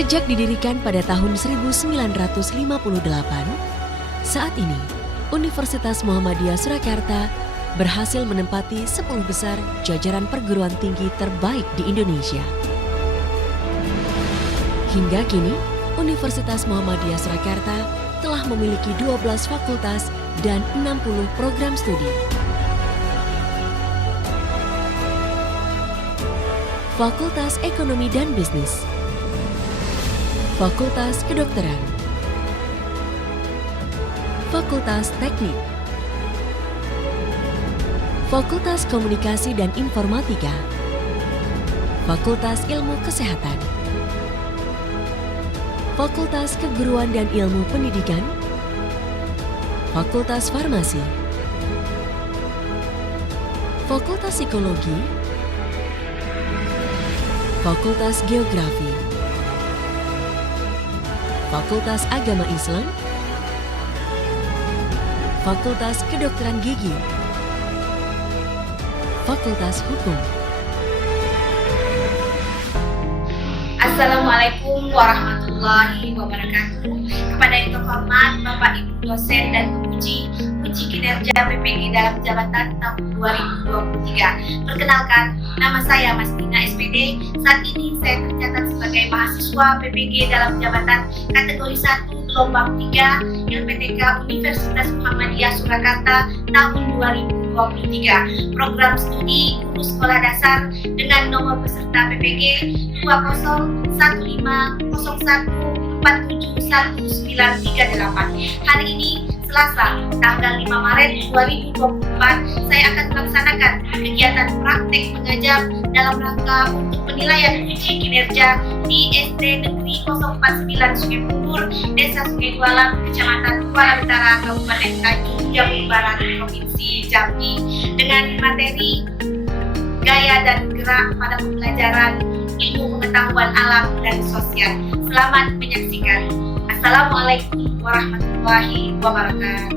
Sejak didirikan pada tahun 1958, saat ini Universitas Muhammadiyah Surakarta berhasil menempati 10 besar jajaran perguruan tinggi terbaik di Indonesia. Hingga kini, Universitas Muhammadiyah Surakarta telah memiliki 12 fakultas dan 60 program studi. Fakultas Ekonomi dan Bisnis, Fakultas Kedokteran, Fakultas Teknik, Fakultas Komunikasi dan Informatika, Fakultas Ilmu Kesehatan, Fakultas Keguruan dan Ilmu Pendidikan, Fakultas Farmasi, Fakultas Psikologi, Fakultas Geografi, Fakultas Agama Islam, Fakultas Kedokteran Gigi, Fakultas Hukum. Assalamualaikum warahmatullahi wabarakatuh. Kepada yang terhormat Bapak Ibu dosen dan penguji kinerja PPG dalam jabatan tahun 2023. Perkenalkan, nama saya Mas Dina SPD. Saat ini saya tercatat sebagai mahasiswa PPG dalam jabatan kategori 1 gelombang 3 LPTK Universitas Muhammadiyah Surakarta tahun 2023. Program studi guru sekolah dasar dengan nomor peserta PPG 200114719338. Hari ini Selasa, tanggal 5 Maret 2024, saya akan melaksanakan kegiatan praktek mengajar dalam rangka untuk penilaian uji kinerja di SD Negeri 049 Sungai Bungur, Desa Sungai Dualam, Kecamatan Kuala Utara, Kabupaten Tanjung Jabung Barat, Provinsi Jambi, dengan materi gaya dan gerak pada pembelajaran ilmu pengetahuan alam dan sosial. Selamat menyaksikan. Assalamualaikum warahmatullahi wabarakatuh.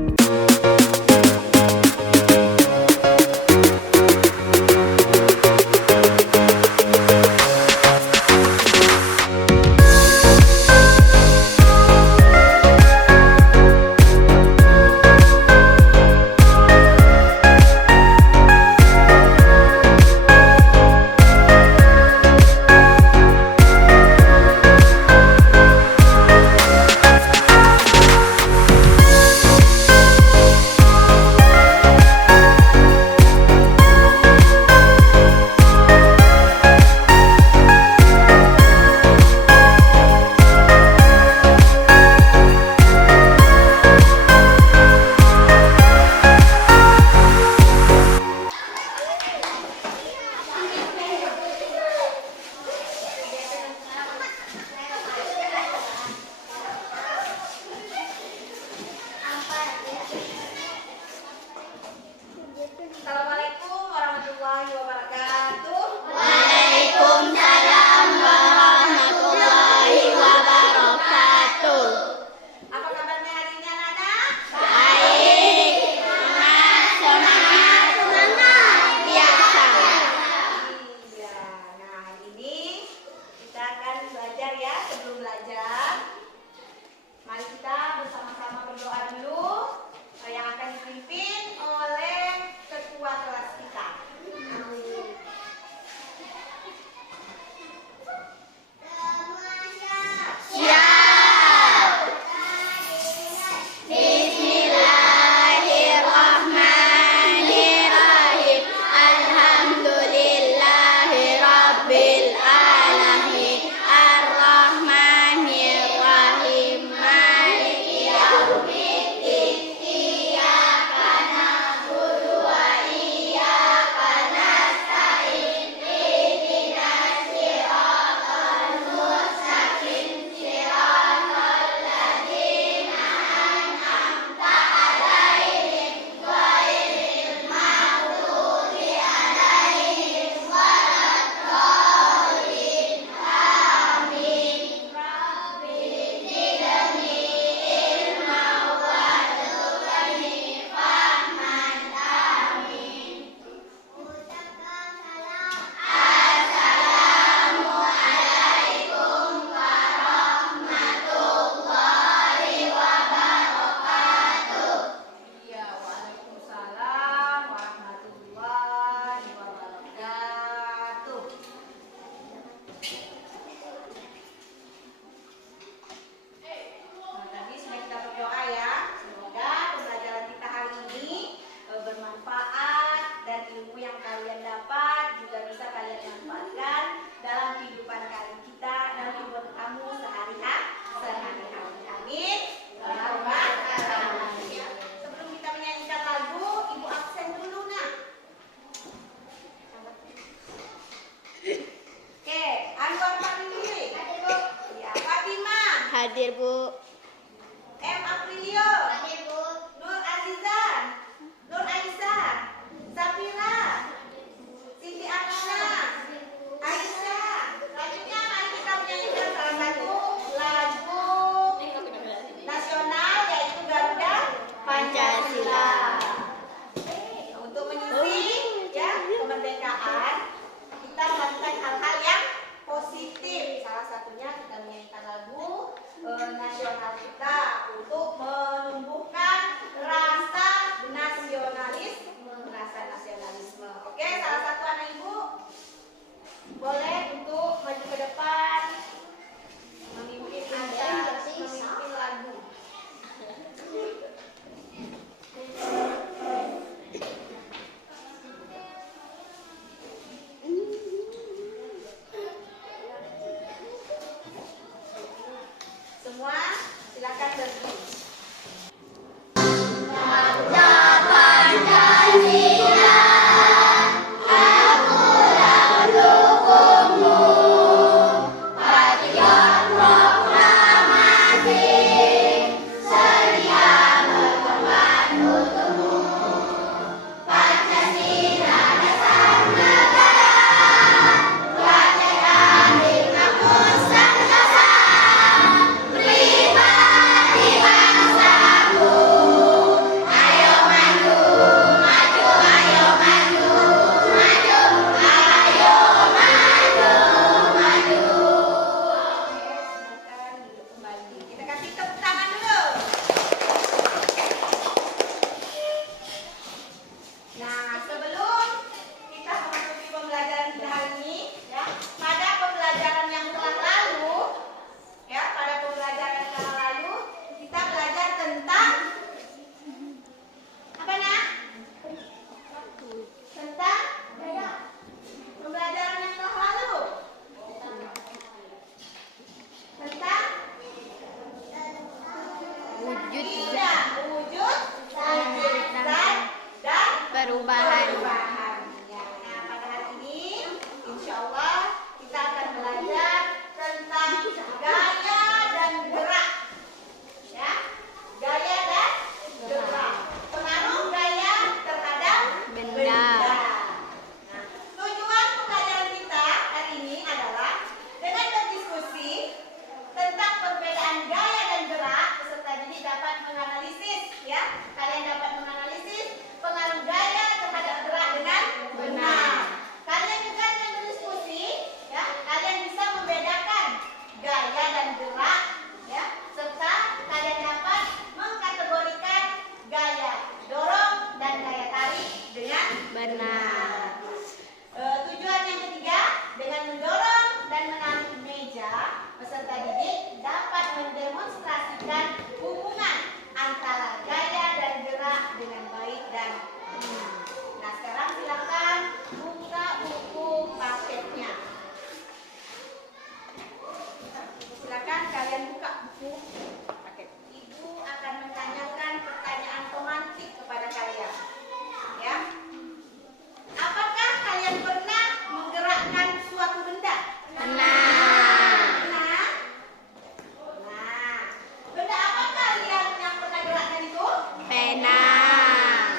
Hadir, Bu. M. Aprilio. Hadir, Bu. Nur Aziza. Nur Aisyah. Safira. Siti Amina. Aisyah. Selanjutnya mari kita menyanyikan salah satu lagu nasional yaitu Garuda Pancasila. Untuk mengisi ya kemerdekaan kita melakukan hal-hal yang positif. Salah satunya kita menyanyikan lagu nasional kita untuk menumbuhkan rasa nasionalisme. Oke, salah satu anak ibu boleh untuk maju ke depan memimpin lagu. Semua silakan berdiri. Perubahan. Nah, pada hari ini, insya Allah kita akan belajar tentang gaya dan gerak. Ya, gaya dan gerak. Pengaruh gaya terhadap benda. Nah, tujuan pembelajaran kita hari ini adalah dengan berdiskusi tentang perbedaan gaya dan gerak. Peserta didik dapat menganalisis, ya. Kalian dapat menganalisis pengaruh gaya terhadap gerak dengan benar. Kalian juga dengan berdiskusi, ya, kalian bisa membedakan gaya dan gerak, ya, serta kalian dapat mengkategorikan gaya dorong dan gaya tarik dengan benar. Tujuan yang ketiga, dengan mendorong dan menarik meja, peserta didik dapat mendemonstrasikan hubungan antara gaya dan gerak dengan baik dan benar. Nah, sekarang silakan buka buku paketnya. Silakan kalian buka buku paket. Ibu akan menanyakan pertanyaan pemantik kepada kalian. Ya. Apakah kalian pernah menggerakkan suatu benda? Benar. Nah, benda apakah yang pernah gerakkan itu? Pena.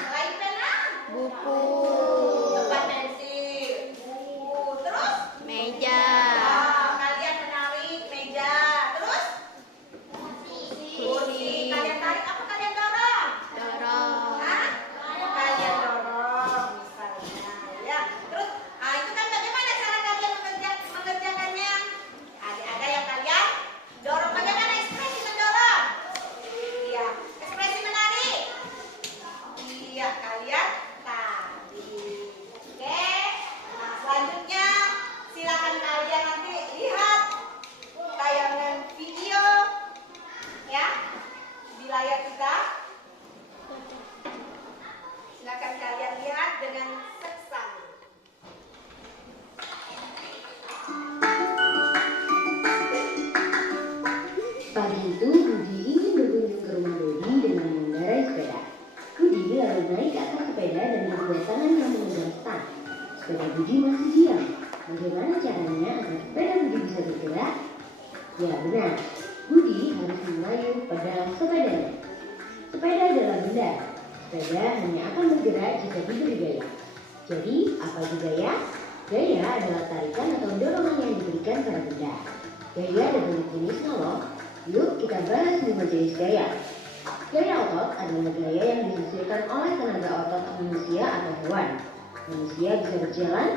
Selain pena, Buku. tempat pensil, buku, terus Meja. kalian menarik meja, terus kursi. Kalian tarik apa kalian dorong? Dorong. Hah? Kalian dorong misalnya, ya. Terus, itu kan bagaimana cara kalian mengerjakannya? Ada yang kalian dorong. Bagaimana ekspresi mendorong? Iya. Ekspresi menarik? Iya, kalian tarik. Oke. Nah, selanjutnya silakan kalian nanti lihat tayangan video, ya, di layar kita. Silakan kalian lihat dengan seksama. Pagi itu Budi ingin berkunjung ke rumah Dodi dengan mengendarai sepeda. Budi lalu naik ke atas sepeda dan kedua tangannya memegang stang. Sepeda Budi masih diam. Bagaimana caranya agar sepeda Budi bisa bergerak? Ya benar, Budi harus terus mengayuh pedal sepedanya. Sepeda adalah benda. Sepeda hanya akan bergerak jika diberi gaya. Jadi, apa itu gaya? Gaya adalah tarikan atau dorongan yang diberikan pada benda. Gaya ada banyak jenisnya loh. Yuk kita bahas 5 jenis gaya. Gaya otot adalah gaya yang dihasilkan oleh tenaga otot manusia atau hewan. Manusia bisa berjalan,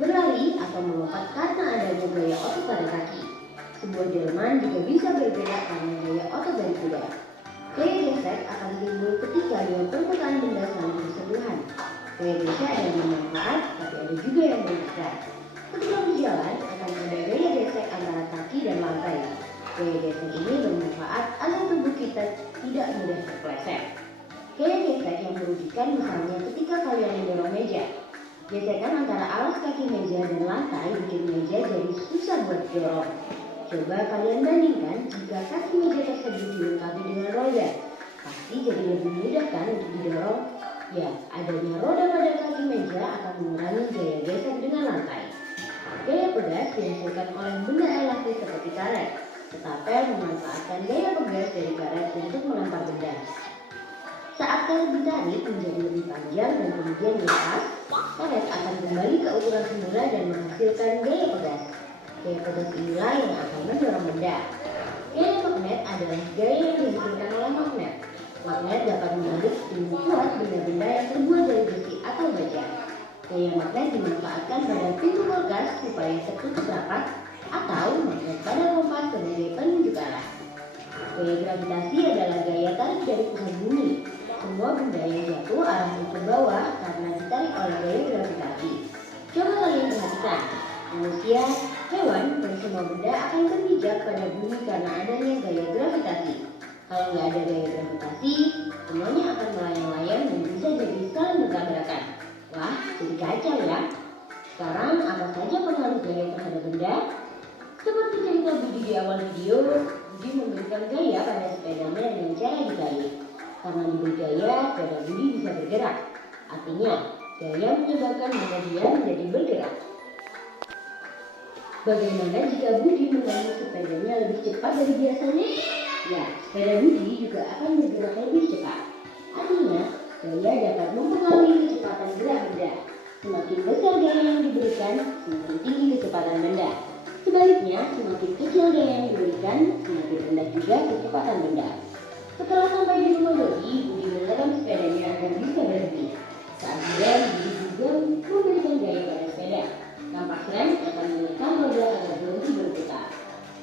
berlari, atau melompat karena adanya gaya otot pada kaki. Sebuah delman juga bisa bergerak karena gaya otot dari kuda. Gaya gesek akan timbul ketika dua permukaan benda saling bersentuhan. Gaya gesek ada yang bermanfaat, tapi ada juga yang merugikan. Ketika berjalan, akan ada gaya gesek antara kaki dan lantai. Gaya gesek ini bermanfaat agar tubuh kita tidak mudah terpeleset. Gaya gesek yang merugikan misalnya ketika kalian mendorong meja. Gesekan antara alas kaki meja dan lantai bikin meja jadi susah buat dorong. Coba kalian bandingkan jika kaki meja tersebut dilengkapi dengan roda. Pasti jadi lebih mudah kan untuk didorong? Ya, adanya roda pada kaki meja akan mengurangi gaya gesek dengan lantai. Gaya pegas dihasilkan oleh benda elastis seperti karet. Ketapel memanfaatkan gaya pegas dari karet untuk melempar benda. Saat karet ditarik menjadi lebih panjang dan kemudian dilepas, karet akan kembali ke ukuran semula dan menghasilkan gaya pegas. Gaya pegas inilah yang akan mendorong benda. Gaya magnet adalah gaya yang dihasilkan oleh magnet. Magnet dapat menarik dengan kuat benda-benda yang terbuat dari besi atau baja. Gaya magnet dimanfaatkan pada pintu kulkas supaya tertutup rapat atau magnet pada kompas sebagai penunjuk arah. Gaya gravitasi adalah gaya tarik dari pusat bumi. Semua benda yang jatuh arahnya ke bawah karena ditarik oleh gaya gravitasi. Coba kalian perhatikan, manusia, hewan, dan semua benda akan berpijak pada bumi karena adanya gaya gravitasi. Kalau nggak ada gaya gravitasi, semuanya akan melayang-layang dan bisa jadi saling bertabrakan. Wah, jadi kacau ya. Sekarang apa saja pengaruh gaya terhadap benda? Seperti cerita Budi di awal video, Budi memberikan gaya pada sepedanya dengan cara ditarik. Karena diberi gaya, sepeda Budi bisa bergerak. Artinya, gaya menyebabkan benda dia menjadi bergerak. Bagaimana jika Budi mengayuh sepedanya lebih cepat dari biasanya? Ya, sepeda Budi juga akan bergerak lebih cepat. Artinya, gaya dapat mempengaruhi kecepatan gerak benda. Semakin besar gaya yang diberikan, semakin tinggi kecepatan benda. Sebaliknya, semakin kecil gaya yang diberikan, semakin rendah juga kecepatan benda. Setelah sampai di rumah Dodi, Budi mengerem sepedanya agar bisa berhenti. Saat berhenti, Budi juga memberikan gaya pada sepeda. Tampak rem akan menekan roda agar berhenti berputar.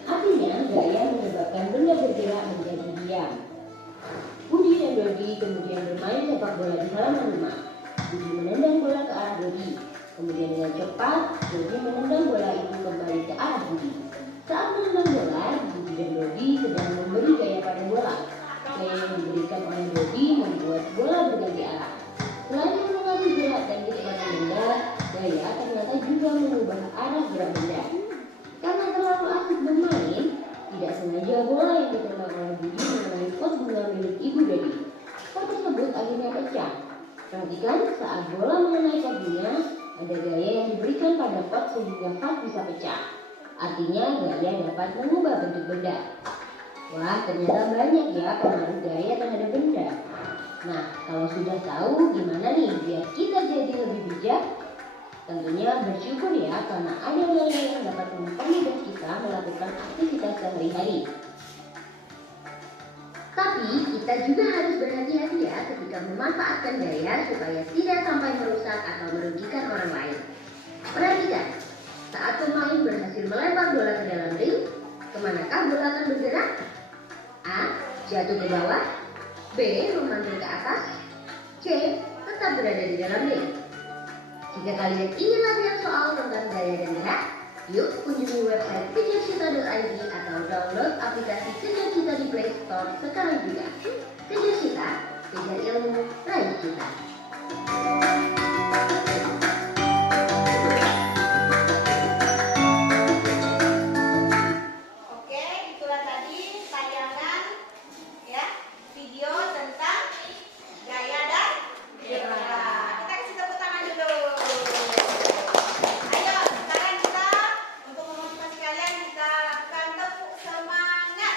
Artinya, gaya menyebabkan benda bergerak menjadi diam. Budi dan Dodi kemudian bermain sepak bola di halaman rumah. Budi menendang bola ke arah Dodi. Kemudian dengan cepat, Dodi menendang bola itu kembali ke arah Budi. Saat menendang bola, Budi dan Dodi sedang memberi gaya pada bola. Gaya yang diberikan oleh Dodi membuat bola berganti arah. Selain mempengaruhi gerak dan kecepatan benda, gaya ternyata juga mengubah arah gerak benda. Karena terlalu asik bermain, tidak sengaja bola yang ditendang oleh Budi mengenai pot bunga milik ibu Dodi. Pot tersebut akhirnya pecah. Perhatikan, saat bola mengenai pot bunga, ada gaya yang diberikan pada pot sehingga pot bisa pecah. Artinya gaya dapat mengubah bentuk benda. Wah, ternyata banyak ya pengaruh gaya terhadap benda. Nah, kalau sudah tahu gimana nih biar kita jadi lebih bijak? Tentunya bersyukur ya karena ada gaya yang dapat mempermudah kita melakukan aktivitas sehari-hari. Tapi kita juga harus berhati-hati ya ketika memanfaatkan gaya supaya tidak sampai merusak atau merugikan orang lain. Perhatikan, saat pemain berhasil melempar bola ke dalam ring, kemanakah bola akan bergerak? A. Jatuh ke bawah. B. Memantul ke atas. C. Tetap berada di dalam ring. Jika kalian ingin latihan soal tentang gaya dan gerak, yuk kunjungi website kejarcita.id atau download aplikasi Kejar Cita di Play Store sekarang juga. Kejar Cita, kejar ilmu, raih cita. Oke, itulah tadi tayangan ya video tentang gaya dan gerak. Kita kasih tepuk tangan dulu. Ayo, sekarang kita untuk memotivasi kalian kita lakukan tepuk semangat.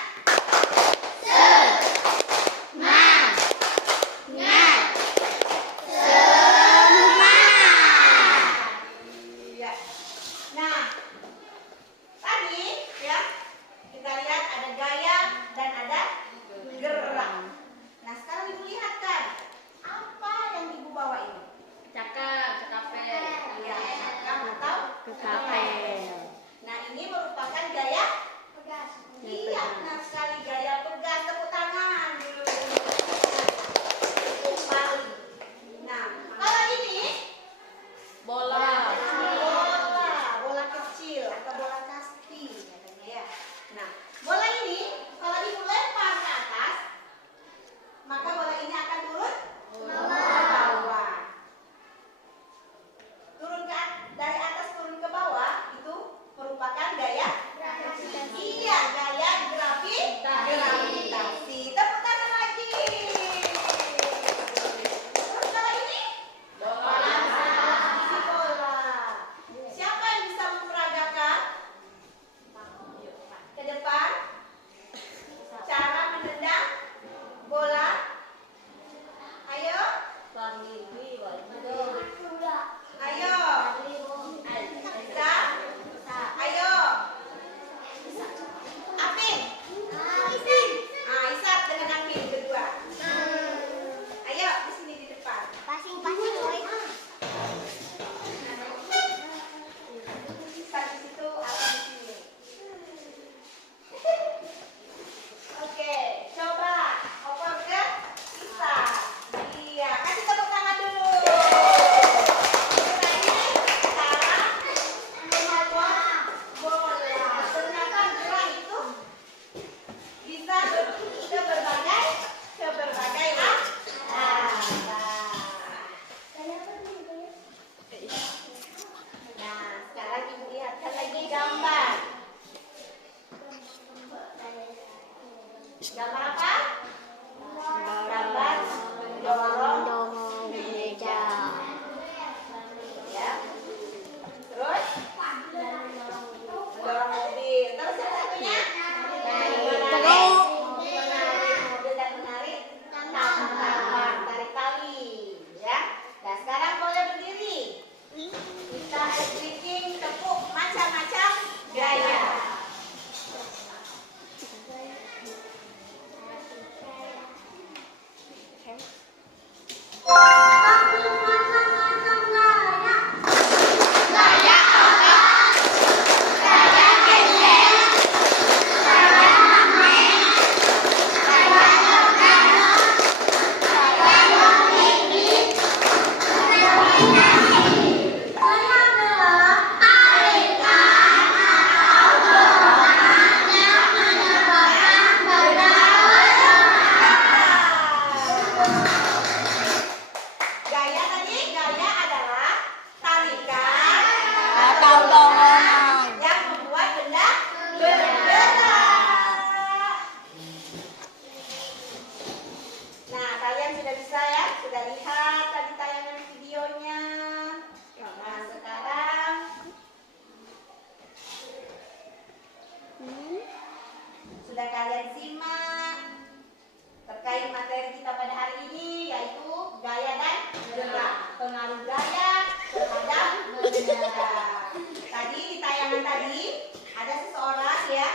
Tadi di tayangan tadi ada seseorang ya.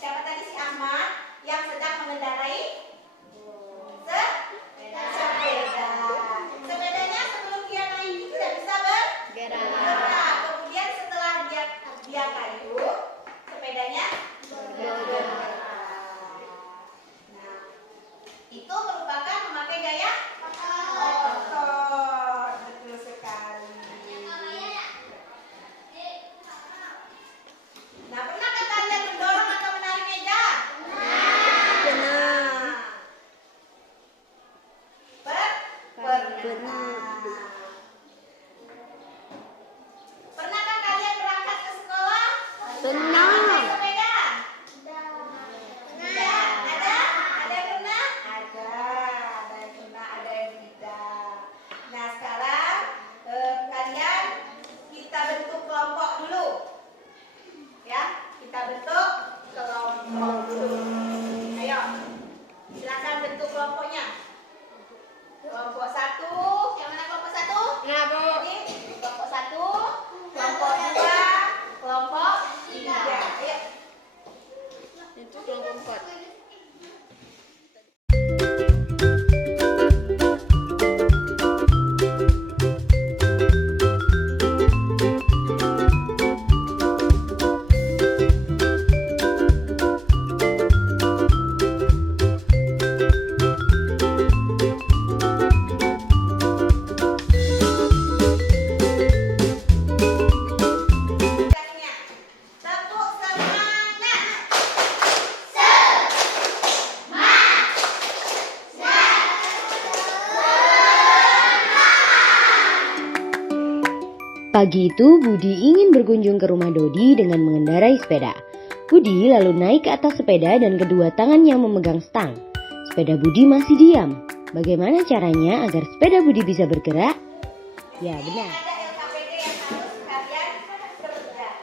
Siapa tadi si Ahmad yang sedang mengendarai sepeda. Sepedanya sebelum dia naik tidak bisa bergerak. Kemudian setelah dia kayu, sepedanya bergerak. Nah, itu merupakan memakai gaya motor. Betul sekali. Nah, pernahkah kalian mendorong atau menarik meja? Pernah. Pernahkah kalian berangkat ke sekolah? Pernah. Naik sepeda? Tidak. Ada? Ada yang pernah? Ada. Ada yang pernah, ada yang tidak. Nah, sekarang kalian kita bentuk kelompok dulu. Ya, kita bentuk kelompok dulu. Ayo, silakan bentuk kelompoknya. Kelompok 1, yang mana kelompok 1? Nah, Bu. Ini kelompok 1, kelompok 2, kelompok 3. Ayo. Itu kelompok 4. Tepuk semangat. Pagi itu Budi ingin berkunjung ke rumah Dodi dengan mengendarai sepeda. Budi lalu naik ke atas sepeda dan kedua tangannya memegang stang. Sepeda Budi masih diam. Bagaimana caranya agar sepeda Budi bisa bergerak? Ya benar. Ada LKPD yang harus kalian kerjakan.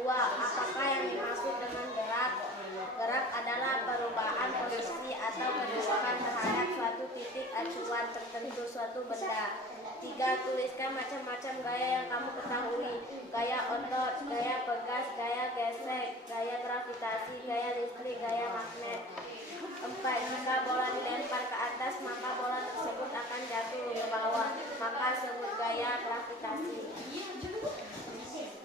Kedua, apakah yang dimaksud dengan gerak? Gerak adalah perubahan posisi atau kedudukan terhadap suatu titik acuan tertentu suatu benda. 3. Tuliskan macam-macam gaya yang kamu ketahui. Gaya otot, gaya pegas, gaya gesek, gaya gravitasi, gaya listrik, gaya magnet. 4. Jika bola dilempar ke atas, maka bola tersebut akan jatuh ke bawah. Maka sebut gaya gravitasi.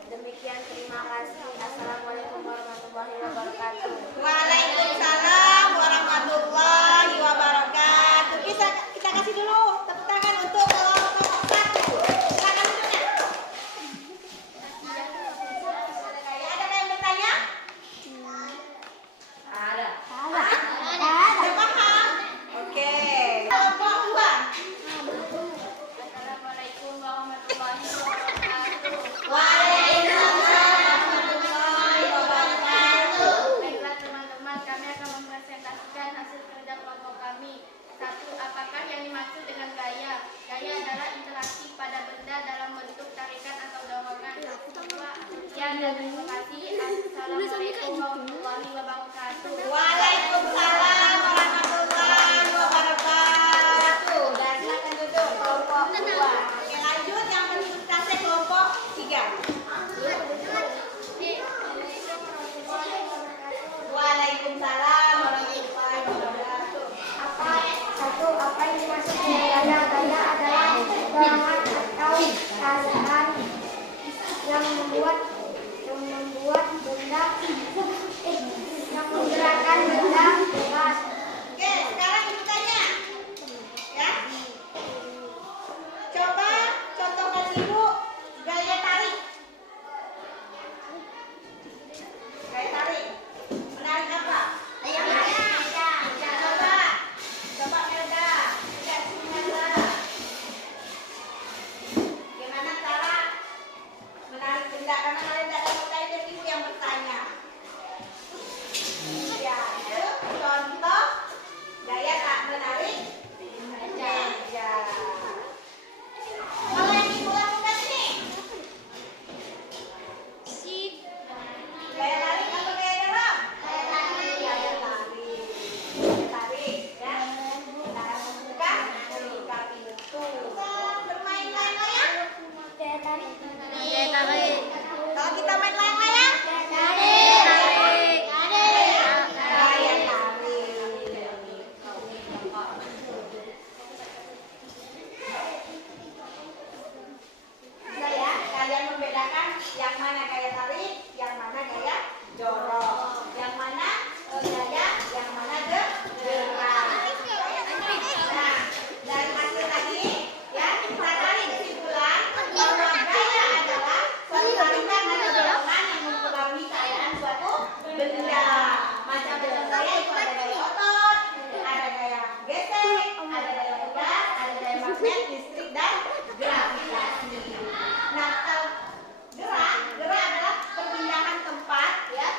Demikian, terima kasih. Assalamualaikum warahmatullahi wabarakatuh. Waalaikumsalam warahmatullahi wabarakatuh. Kita kasih dulu tepuk tangan untuk kelompok 1. Silakan duduknya. Ada yang bertanya? Ada. Ada paham? Oke. Kelompok 2. Assalamualaikum warahmatullahi wabarakatuh. Waalaikumsalam warahmatullahi wabarakatuh. Baiklah teman-teman, kami akan mempresentasikan hasil kerja kelompok kami. 1. Apakah yang dimaksud dengan gaya? Gaya adalah interaksi pada benda dalam bentuk tarikan atau dorongan. 2. Sekian dan terima kasih. Assalamualaikum warahmatullahi wabarakatuh. Waalaikumsalam warahmatullahi wabarakatuh. Dan silakan duduk kelompok 2. Oke, lanjut yang presentasi kelompok 3. Waalaikumsalam warahmatullahi wabarakatuh. Apa yang dimaksud dengan gaya? Gaya adalah dorongan atau rasaan yang membuat benda yang menggerakkan benda bebas. Oke, sekarang ibu tanya. Ya. Coba contohkan ibu gaya tarik. Gaya tarik. Menarik apa? Coba Melda. Lihat sini Melda. Gimana cara menarik benda? Karena kalian tidak dapat tanya dan ibu yang bertanya. Ya, itu contoh gaya tak menarik meja. Kalau yang ibu lakukan ini, gaya tarik atau gaya dorong? Gaya tarik. Gaya tarik. Tarik, ya. Buka pintu. Bermain layang-layang? Gaya tarik. Kalau kita main layang-layang? Gaya tarik. Bisa ya, kalian membedakan yang mana gaya tarik, yang mana gaya dorong, yang mana gaya, yang mana gerak. Nah, dari hasil tadi, ya kita tarik kesimpulan bahwa gaya adalah suatu tarikan atau dorongan yang mempengaruhi keadaan suatu benda. Macam gaya itu ada gaya otot, ada gaya gesek, ada gaya pegas, ada gaya magnet, listrik, dan gravitasi. Nah, gerak adalah perpindahan tempat, ya,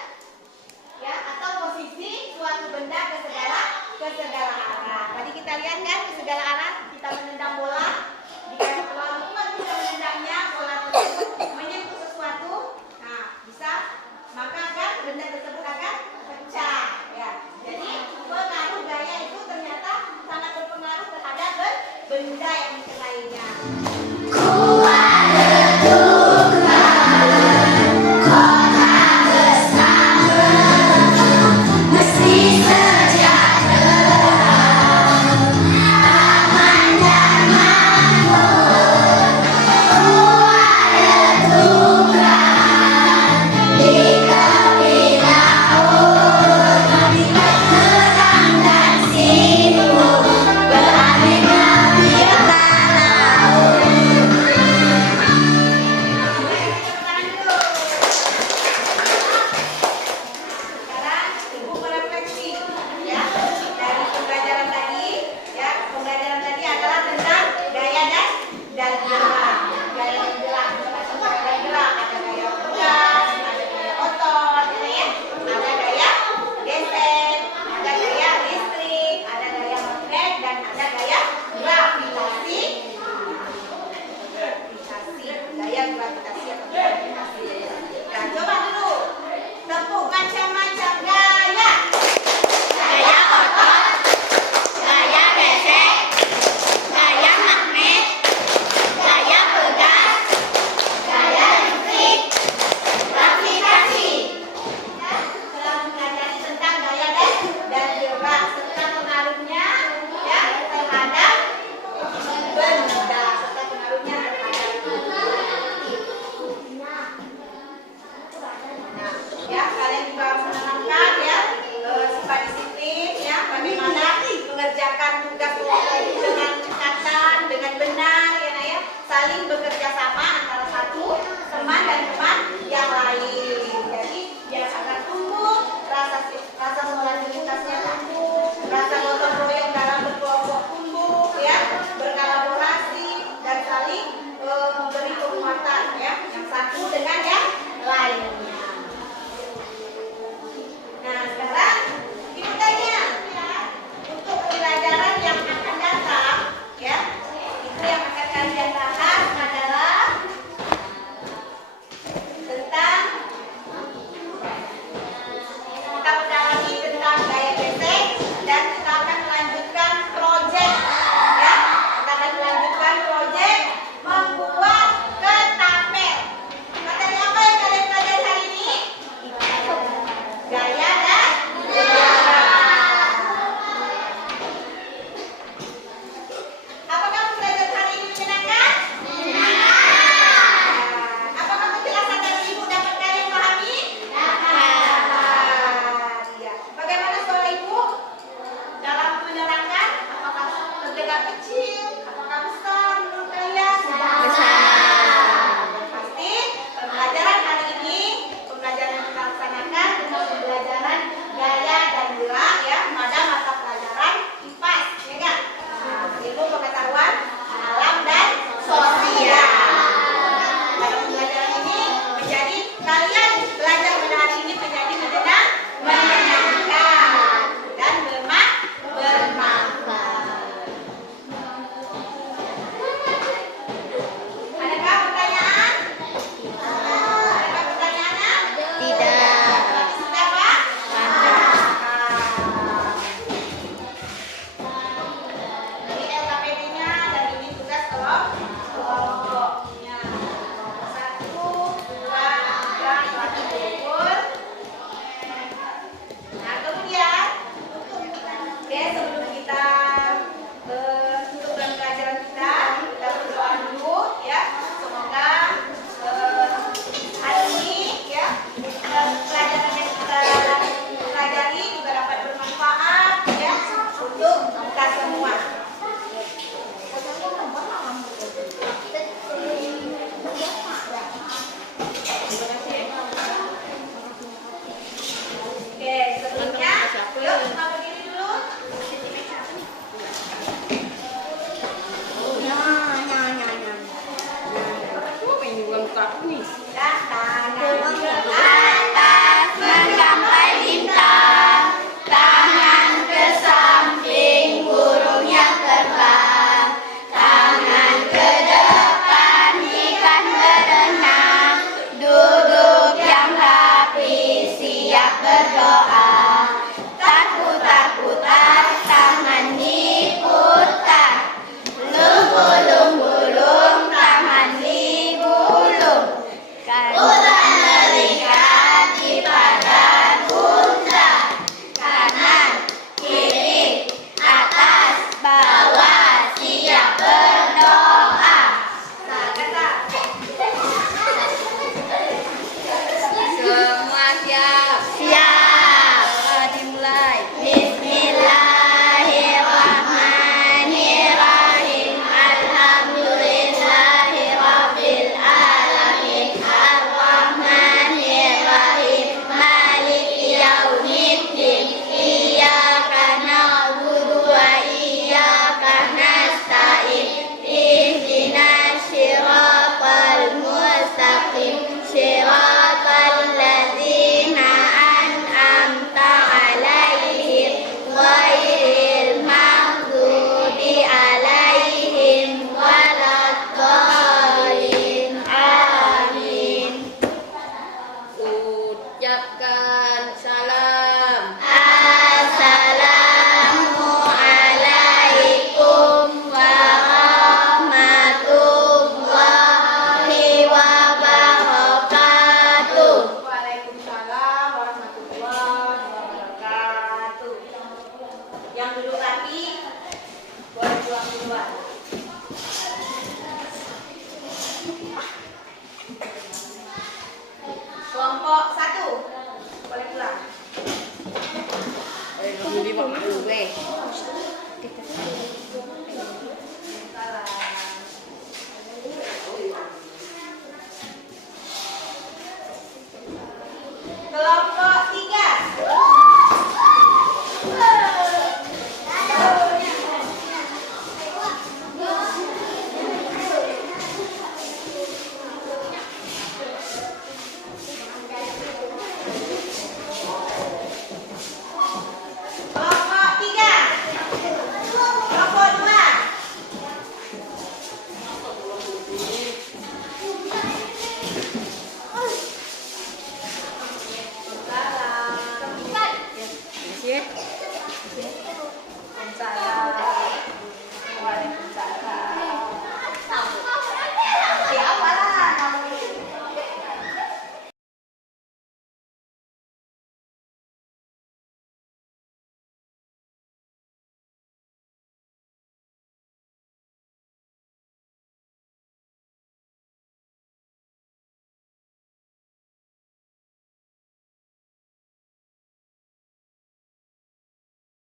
Tangan ke atas menggapai bintang, tangan ke samping burung yang terbang, tangan ke depan ikan berenang, duduk yang rapi siap berdoa. Putar-putar tangan diputar, gulung-gulung tangan digulung, ular melihat di pada pundak, kanan, kiri, atas, bawah, siap berdoa. Semua siap? Siap. Dimulai. Bismillahirrahmanirrahim. Alhamdulillahirabbil alamin. Arrahmanirrahim. Maliki yaumiddin. Iyyaka na'budu wa iyyaka nasta'in. Ihdinas siratal mustaqim. Siratal ladzina an'amta 'alaihim ghairil maghdubi 'alaihim waladdallin. Amin. Ucapkan salam. Assalamualaikum warahmatullahi wabarakatuh. Waalaikumsalam warahmatullahi wabarakatuh. Yang duduk rapi, boleh pulang duluan. Kelompok 1 boleh pulang.